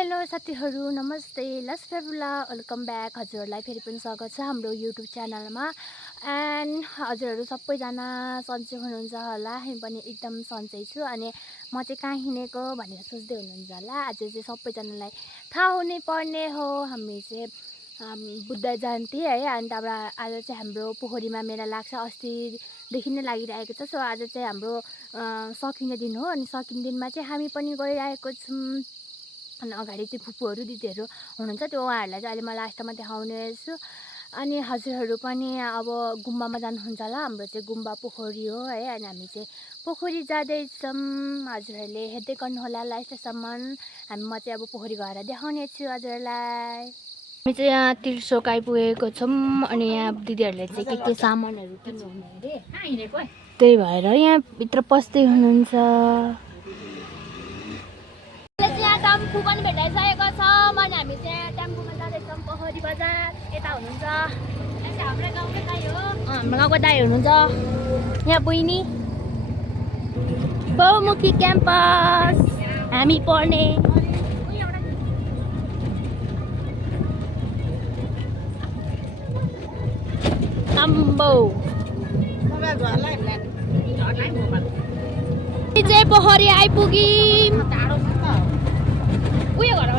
Hello साथीहरू नमस्ते loss fabula welcome back हजुरहरूलाई फेरि पनि स्वागत छ हाम्रो युट्युब च्यानलमा एन्ड हजुरहरू सबैजना सन्चै हुनुहुन्छ होला हामी पनि एकदम सन्चै छु अनि म चाहिँ कहाँ हिँडेको भनेर सोच्दै हुनुहुन्छ होला आज चाहिँ सबैजनालाई थाहा हुनै पर्ने हो हामी चाहिँ बुद्ध जयन्ती है अनि त्यहाँबाट आज चाहिँ हाम्रो पोखरीमा मेला लाग्छ अस्तिदेखि नै लागिरहेको छ सो आज चाहिँ हाम्रो सकिने दिन हो अनि सकिने दिनमा चाहिँ हामी पनि गइरहेको छौँ अनि अगाडि चाहिँ फुपूहरू दिदीहरू हुनुहुन्छ त्यो उहाँहरूलाई चाहिँ अहिले म लास्टमा देखाउने छु अनि हजुरहरू पनि अब गुम्बामा जानुहुन्छ होला हाम्रो चाहिँ गुम्बा पोखरी हो है अनि हामी चाहिँ पोखरी जाँदैछौँ हजुरहरूले हेर्दै गर्नुहोला लास्टसम्म म चाहिँ अब पोखरी गएर देखाउने छु हजुरहरूलाई हामी चाहिँ यहाँ तिर्सोक आइपुगेको छौँ अनि यहाँ दिदीहरूले चाहिँ के सामानहरू किन्नुहुने अरे त्यही भएर यहाँ भित्र पस्दै हुनुहुन्छ टेम्पू पनि भेटाइसकेको छ अनि हामी चाहिँ टेम्पूमा जाँदैछौँ पोखरी बजार यता हुनुहुन्छ हाम्रो गाउँकै दाइ हो हाम्रो गाउँको दाइ हुनुहुन्छ यहाँ बहिनी बहुमुखी क्याम्पस हामी पढ्ने आम्बो चाहिँ पोखरी आइपुग्यौँ उयो गर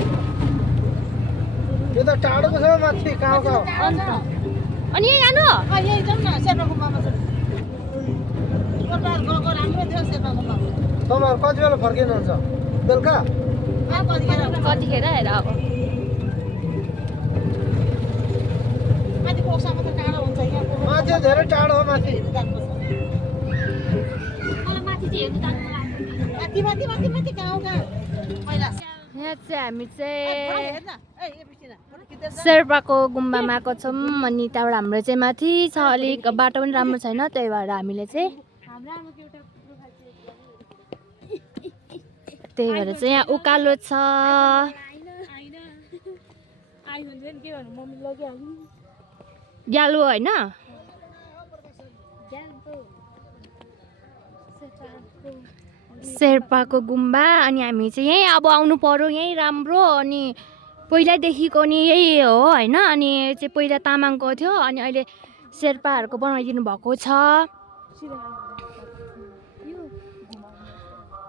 यो त टाढोको छ माथि गाउँको अनि यही जानु यही जाउँ न शेर्पाको मामा राम्रो थियो शेर्पाको मामा तपाईँहरू कति बेला फर्किनुहुन्छ बेलुका कतिखेर हेर अब माथि कोक्सामा त टाढो हुन्छ यहाँ माथि धेरै टाढो हो माथि माथि गाउँका पहिला यहाँ चाहिँ हामी चाहिँ शेर्पाको गुम्बामा आएको छौँ अनि त्यहाँबाट हाम्रो चाहिँ माथि छ अलिक बाटो पनि राम्रो छैन त्यही भएर हामीले चाहिँ यहाँ उकालो छ ग्यालो होइन शेर्पाको गुम्बा अनि हामी चाहिँ यहीँ अब आउनु पर्यो यहीँ राम्रो अनि पहिल्यैदेखिको नि यही हो होइन अनि चाहिँ पहिला तामाङको थियो अनि अहिले शेर्पाहरूको बनाइदिनु भएको छ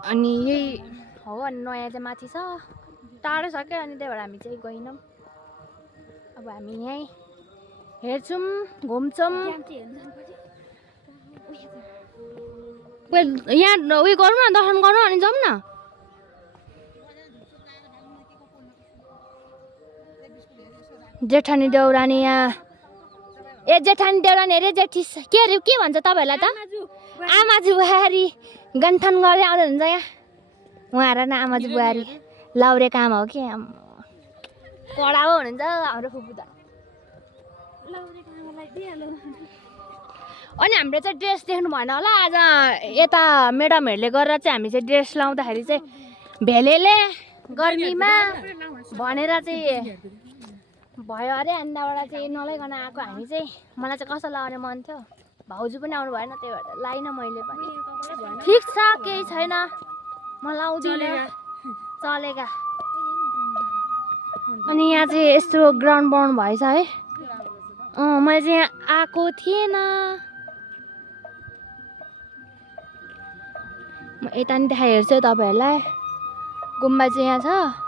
अनि यही हो अनि नयाँ चाहिँ माथि छ टाढो छ क्या अनि त्यही भएर हामी चाहिँ गएनौँ अब हामी यहीँ हेर्छौँ घुम्छौँ यहाँ उयो गरौँ न दर्शन गरौँ अनि जाउँ न जेठानी देउरानी यहाँ ए जेठानी देउरानी अरे जेठी के अरे के भन्छ तपाईँहरूलाई त आमाजु बुहारी गन्थन गर्दै आउँदै हुन्छ यहाँ उहाँहरू न आमाजु बुहारी लाउरे काम हो कि कडा हो हुनुहुन्छ हाम्रो फुपू त अनि हाम्रो चाहिँ ड्रेस देख्नु भएन होला आज यता म्याडमहरूले गरेर चाहिँ हामी चाहिँ ड्रेस लाउँदाखेरि चाहिँ भेलेले गर्मीमा भनेर चाहिँ भयो अरे अनि त्यहाँबाट चाहिँ नलाइकन आएको हामी चाहिँ मलाई चाहिँ कस्तो लगाउने मन थियो भाउजू पनि आउनु भएन त्यही भएर लाइन मैले पनि ठिक छ केही छैन म लाउँदिनँ चलेगा अनि यहाँ चाहिँ यस्तो ग्राउन्ड बनाउनु भएछ है मैले चाहिँ यहाँ आएको थिएन म यता नि देखाइहेर्छु तपाईँहरूलाई गुम्बा चाहिँ यहाँ छ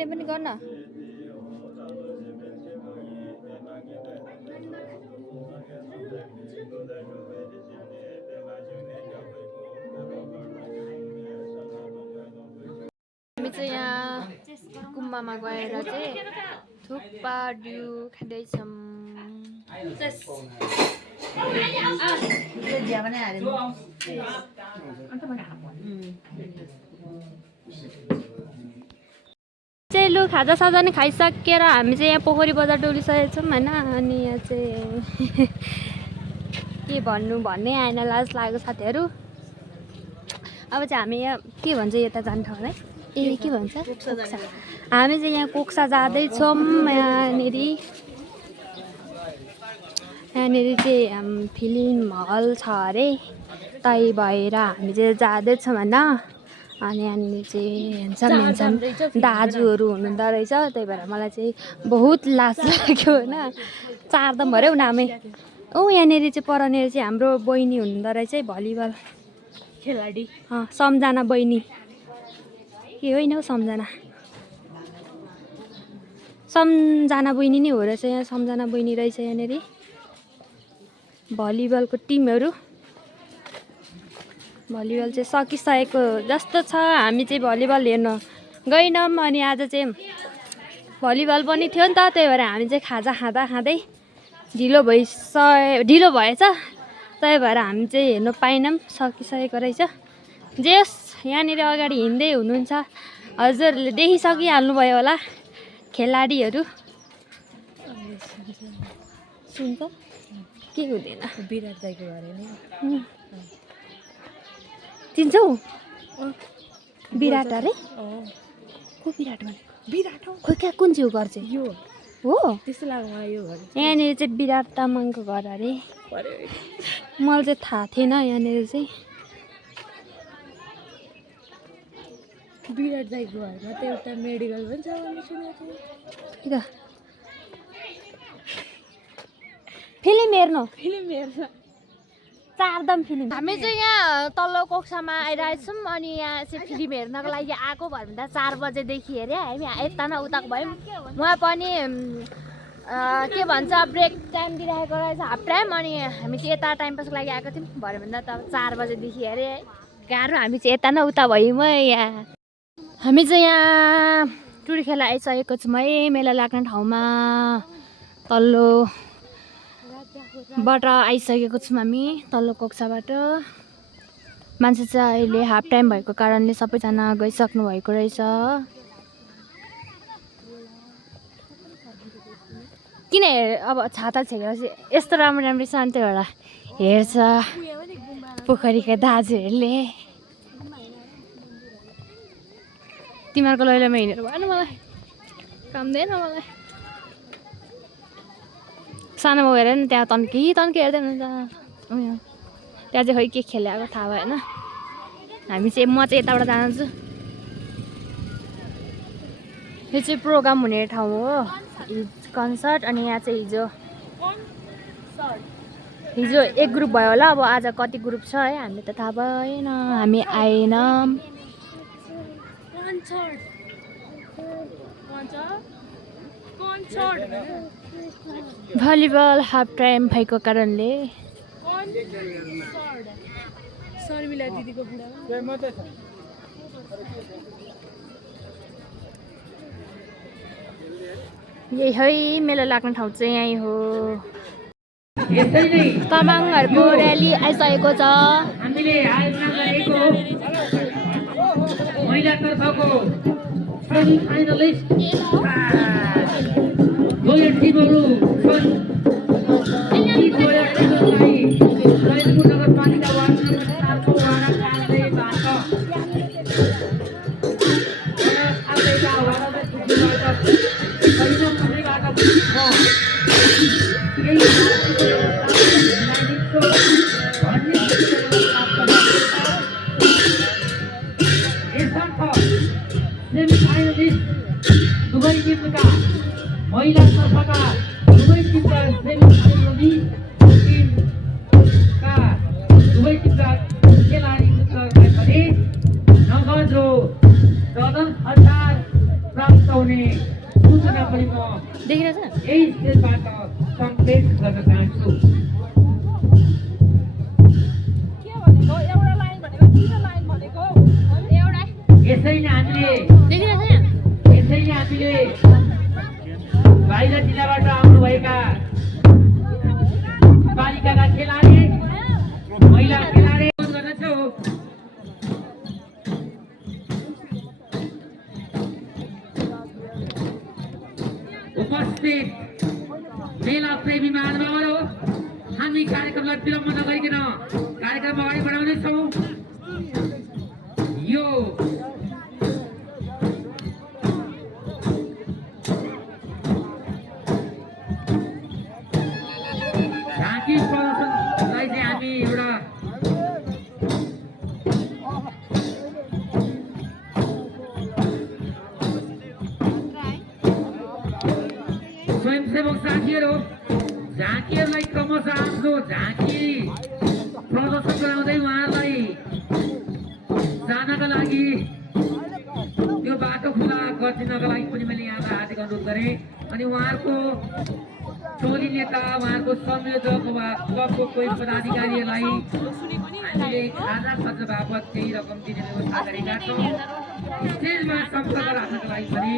तिमीले पनि गर्न हामी चाहिँ यहाँ गुम्बामा गएर चाहिँ थुक्पा ड्यु खाँदैछौँ चाहिँ लु खाजासाजा नि खाइसकेर हामी चाहिँ यहाँ पोखरी बजार डुलिसकेको छौँ होइन अनि यहाँ चाहिँ के भन्ने आएन लाज लाग्यो साथीहरू अब चाहिँ हामी यहाँ के भन्छ यता जाने ठाउँ है ए के भन्छ कोक्सा हामी चाहिँ यहाँ कोक्सा जाँदैछौँ यहाँनिर चाहिँ फिल्म हल छ अरे त्यही भएर हामी चाहिँ जाँदैछौँ होइन अनि यहाँनिर चाहिँ हेन्सम दाजुहरू हुनुहुँदो रहेछ त्यही भएर मलाई चाहिँ बहुत लाज लाग्यो होइन चारदम भऱ्यो नामै यहाँनिर चाहिँ परनिर चाहिँ हाम्रो बहिनी हुनुहुँदो रहेछ भलिबल खेलाडी सम्झना बहिनी के होइन हौ सम्झना बहिनी नै हो रहेछ यहाँ सम्झना बहिनी रहेछ यहाँनिर भलिबलको टिमहरू भलिबल चाहिँ सकिसकेको जस्तो छ हामी चाहिँ भलिबल हेर्न गएनौँ अनि आज चाहिँ भलिबल पनि थियो नि त त्यही भएर हामी चाहिँ खाजा खाँदै ढिलो भएछ त्यही भएर हामी चाहिँ हेर्नु पाएनौँ सकिसकेको रहेछ जे होस् यहाँनिर अगाडि हिँड्दै हुनुहुन्छ हजुरले देखिसकिहाल्नुभयो होला खेलाडीहरू सुन्छ के हुँदैन विराट दाइको बारे नै चिन्छौ विराट अरे को विराट भनेको विराट हो खोइ कहाँ कुन चाहिँ घर चाहिँ यो हो त्यस्तो लाग्यो यो घर यहाँनिर चाहिँ विराट तामाङको घर अरे मलाई चाहिँ थाहा थिएन यहाँनिर चाहिँ विराट दाइको घरमा त एउटा मेडिकल पनि छ भन्ने सुनेको थिएँ फिल्म हेर्न चारदम फिल्म हामी चाहिँ यहाँ तल्लो कक्षामा आइरहेको छौँ अनि यहाँ चाहिँ फिल्म हेर्नको लागि आएको भयो भने त 4 बजेदेखि हेऱ्यो हामी यता न उताको भयौँ उहाँ पनि के भन्छ ब्रेक टाइम दिइरहेको रहेछ हाफ टाइम अनि हामी चाहिँ यता टाइम पासको लागि आएको थियौँ भयो भने त 4 बजेदेखि हेरेँ गाह्रो हामी चाहिँ यता न उता भयौँ यहाँ हामी चाहिँ यहाँ टुरी खेला आइसकेको छौँ है मेला लाग्ने ठाउँमा तल्लोबाट आइसकेको छौँ हामी तल्लो कक्षाबाट मान्छे चाहिँ अहिले हाफ टाइम भएको कारणले सबैजना गइसक्नु भएको रहेछ किन अब छाता छेकेपछि यस्तो राम्रो राम्रो शान्ति भएर हेर्छ पोखरीका दाजुहरूले तिमीहरूको लैलामा हिँडेर भएन मलाई कामदैन मलाई सानो बाउ हेरेर नि त्यहाँ तन्की हेर्दैन त त्यहाँ चाहिँ खै के खेलेको थाहा भएन हामी चाहिँ म चाहिँ यताबाट जान्छु यो चाहिँ प्रोग्राम हुने ठाउँ हो कन्सर्ट अनि यहाँ चाहिँ हिजो एक ग्रुप भयो होला अब आज कति ग्रुप छ है हामीले त थाहा भएन हामी आएनौँ भलिबल हाफ टाइम भएको कारणले यही है मेला लाग्ने ठाउँ चाहिँ यहीँ हो तामाङहरूको र्याली आइसकेको छ हामीले आयोजना गरेको महिला तर्फको सेमी फाइनलिस्ट गोल्डन टिमहरू छन् यी गोल्डन टिमहरूलाई ललितपुर नगरपालिका वार्ड नम्बर 4 को वडा कार्यालयबाट आफैका वडालाई छुट्टीबाट पहिलो सबैबाट दुवै टिमका महिला तर्फका दुवै टिमका खेलाडीहरू भने नगद रु 10,000 प्राप्त हुने निर्देश गर्न चाहन्छु। के भनेको एउटा लाइन भनेको दुईटा लाइन भनेको एउटा यसैले हामीले देखिरहेको बाहिर जिल्लाबाट आउनुभएका बालिकाका खेलाडी महिला खेलाडी गर्दछौँ। उपस्थित मेला प्रेमी महानुभावहरू, हामी कार्यक्रमलाई विलम्ब नगरिकन कार्यक्रम अगाडि बढाउनेछौँ। यो झाँकी प्रदर्शनलाई चाहिँ हामी एउटा स्वयंसेवक साथीहरू झाँकीहरूलाई क्रमशः आफ्नो झाँकी प्रदर्शन गराउँदै उहाँहरूलाई जानका लागि त्यो बाटो खुला गरिदिनका लागि पनि मैले यहाँलाई हार्दिक अनुरोध गरेँ। अनि उहाँहरूको टोली नेता, उहाँहरूको संयोजक वा क्लबको कोही पदाधिकारीहरूलाई हामीले खाजा खर्च बापत केही रकम दिने व्यवस्था गरेका छौँ। स्टेजमा सम्पर्क राख्नका लागि पनि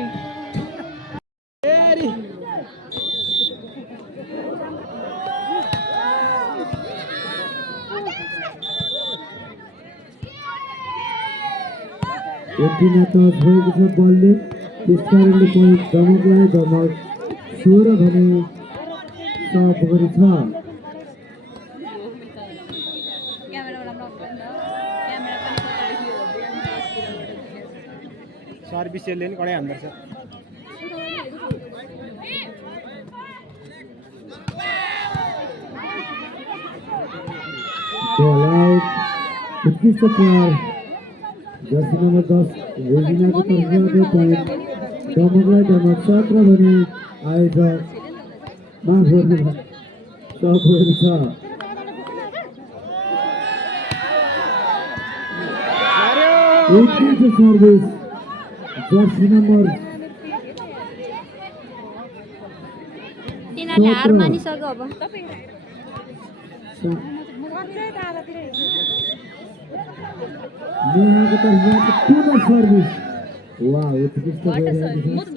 एन्टिना टच भएको छ बलले, त्यस कारणले पनि धमकलाई धमक 16 भने सपोगरी छ। सर्भिसले नि कडै हान्दछ। उत्कृष्ट प्रहार जर्सी नम्बर 10 रेजिनाको तर्फबाट पॉइन्ट धमकलाई धमक 17 भने आयोजक माफहरू सपोगरी छ। उत्कृष्ट सर्भिस जर्सी नम्बर तिनीहरूले हार मानिसक्यो। अब नेहाको तर्फबाट पुनः सर्भिस। वाह, उत्कृष्ट गरिरहेको छ।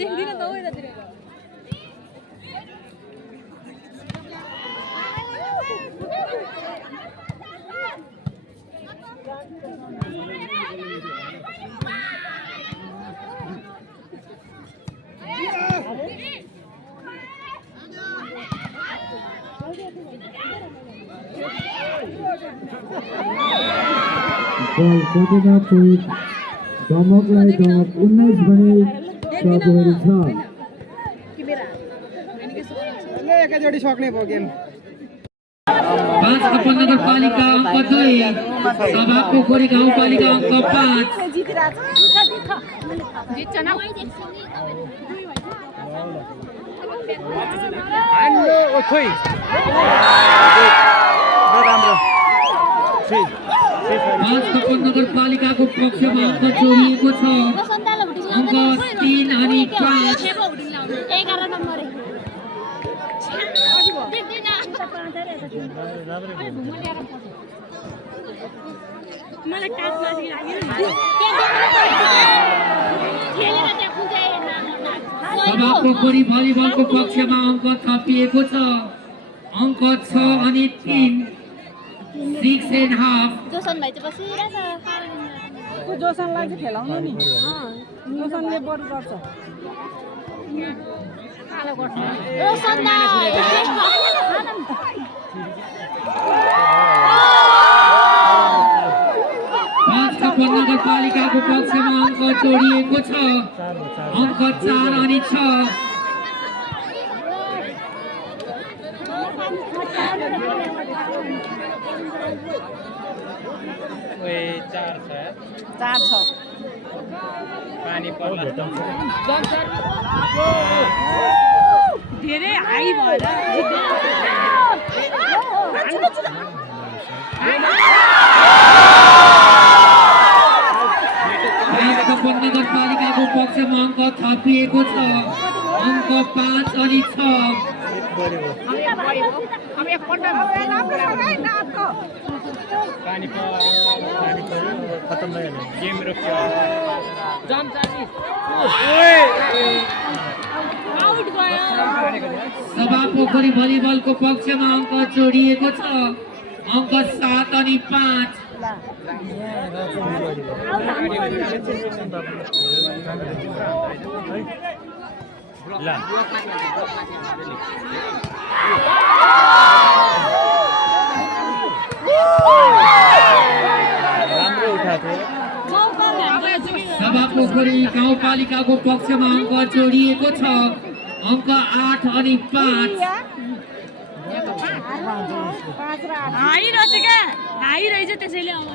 बल कटेमा पोइन्ट धमकलाई धमक 19 भने सपोगरी छ। एकैचोटि सक्ने भयो गेम। 5 कपन नगरपालिका अङ्क 2, सभा पोखरी गाउँपालिका अङ्क 5। हान्नु ओ खोइ राम्रो 5 कपन नगरपालिकाको पक्षमा अङ्क जोडिएको छ। अङ्क 3 अनि 5। 11 नम्बर मलाई टाच लाग्यो। सभा पोखरी भलिबलको पक्षमा अङ्क थपिएको छ। अङ्क 6 अनि 3, 6.5। जोसन भाइ चाहिँ बसिरहेछ। त्यो जोसनलाई चाहिँ खेलाउनु नि। जोसनले बरु गर्छ। रोशन दाइ 5 कपन नगरपालिकाको पक्षमा अङ्क जोडिएको छ। अङ्क 4 अनि 6। चार छ पानी पर्ला धेरै हाई भएर नगरपालिकाको पक्षमा अङ्क थपिएको छ। अङ्क 5 अनि 6। अब एकपल्ट राम्रो छ है नाचको पानी पर्यो खतम भयो गेम रोक्यो जम 40 आउट गयो सभा पोखरी भलिबलको पक्षमा अङ्क जोडिएको छ अङ्क 7 अनि 5 ल राम्रो उठाएको सभा पोखरी गाउँपालिकाको पक्षमा अङ्क जोडिएको छ अङ्क 8 अनि 5 हाइरहेछ क्या हाइरहेछ त्यसैले अब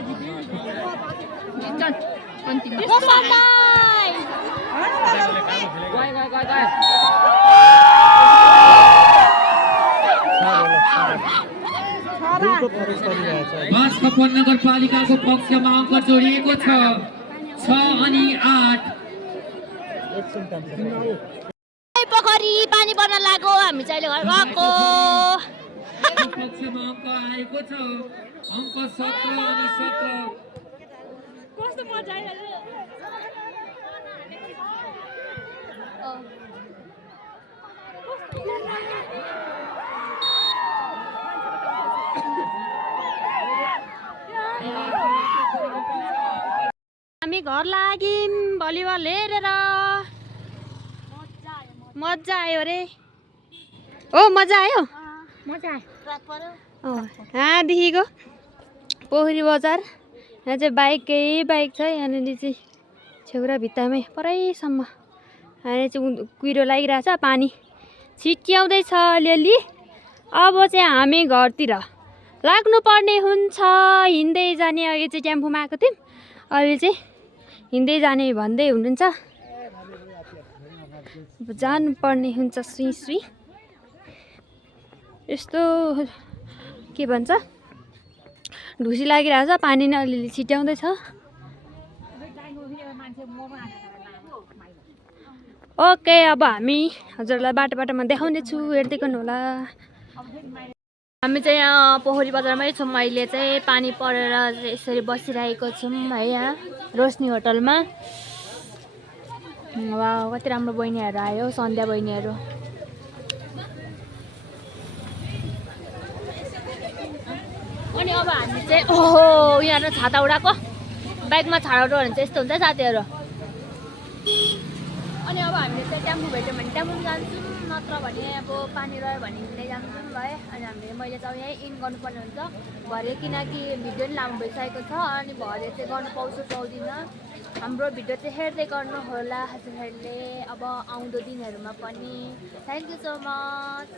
बाँसकपन नगरपालिकाको पक्षमा अङ्क जोडिएको छ 6 अनि 8 पोखरी पानी पर्न लाग्यो हामी चाहिँ अहिले घर गएको पक्षमा अङ्क आएको छ अङ्क 17 अनि 17 कस्तो मजा आइरहेछ हामी घर लाग्यौँ भलिबल हेरेर मजा आयो रे ओ मजा आयो मजा आयो यहाँदेखिको पोखरी बजार यहाँ चाहिँ बाइकै बाइक छ यहाँनिर चाहिँ छेउरा भित्तामै परैसम्म यहाँ चाहिँ कुहिरो लागिरहेछ पानी छिट्याउँदैछ अलिअलि अब चाहिँ हामी घरतिर लाग्नुपर्ने हुन्छ हिँड्दै जाने अघि चाहिँ टेम्पोमा आएको थियौँ अहिले चाहिँ हिँड्दै जाने भन्दै हुनुहुन्छ अब जानुपर्ने हुन्छ सुई सुई यस्तो के भन्छ ढुसी लागिरहेछ पानी नै अलिअलि छिट्याउँदैछ ओके अब हामी हजुरलाई बाटो बाटोमा देखाउनेछु हेर्दै गर्नु होला हामी चाहिँ यहाँ पोखरी बजारमै छौँ अहिले चाहिँ पानी परेर यसरी बसिरहेको छौँ है यहाँ रोशनी होटलमा वा कति राम्रो बहिनीहरू आयो सन्ध्या बहिनीहरू अनि अब हामी चाहिँ ओहो यहाँ छाता उडाएको बाइकमा छाडा उड्यो भने चाहिँ यस्तो हुन्छ साथीहरू अनि अब हामीले चाहिँ टेम्पो भेट्यौँ भने टेम्पोमा जान्छौँ नत्र भने अब पानी रह्यो भने हिँड्दै जान्छौँ है अनि हामीले मैले चाहिँ यहीँ इन गर्नुपर्ने हुन्छ भरे किनकि भिडियो पनि लामो भइसकेको छ अनि भरे चाहिँ गर्नु पाउँछु पाउँदिनँ हाम्रो भिडियो चाहिँ हेर्दै गर्नु होला हजुरहरूले अब आउँदो दिनहरूमा पनि थ्याङ्क यू सो मच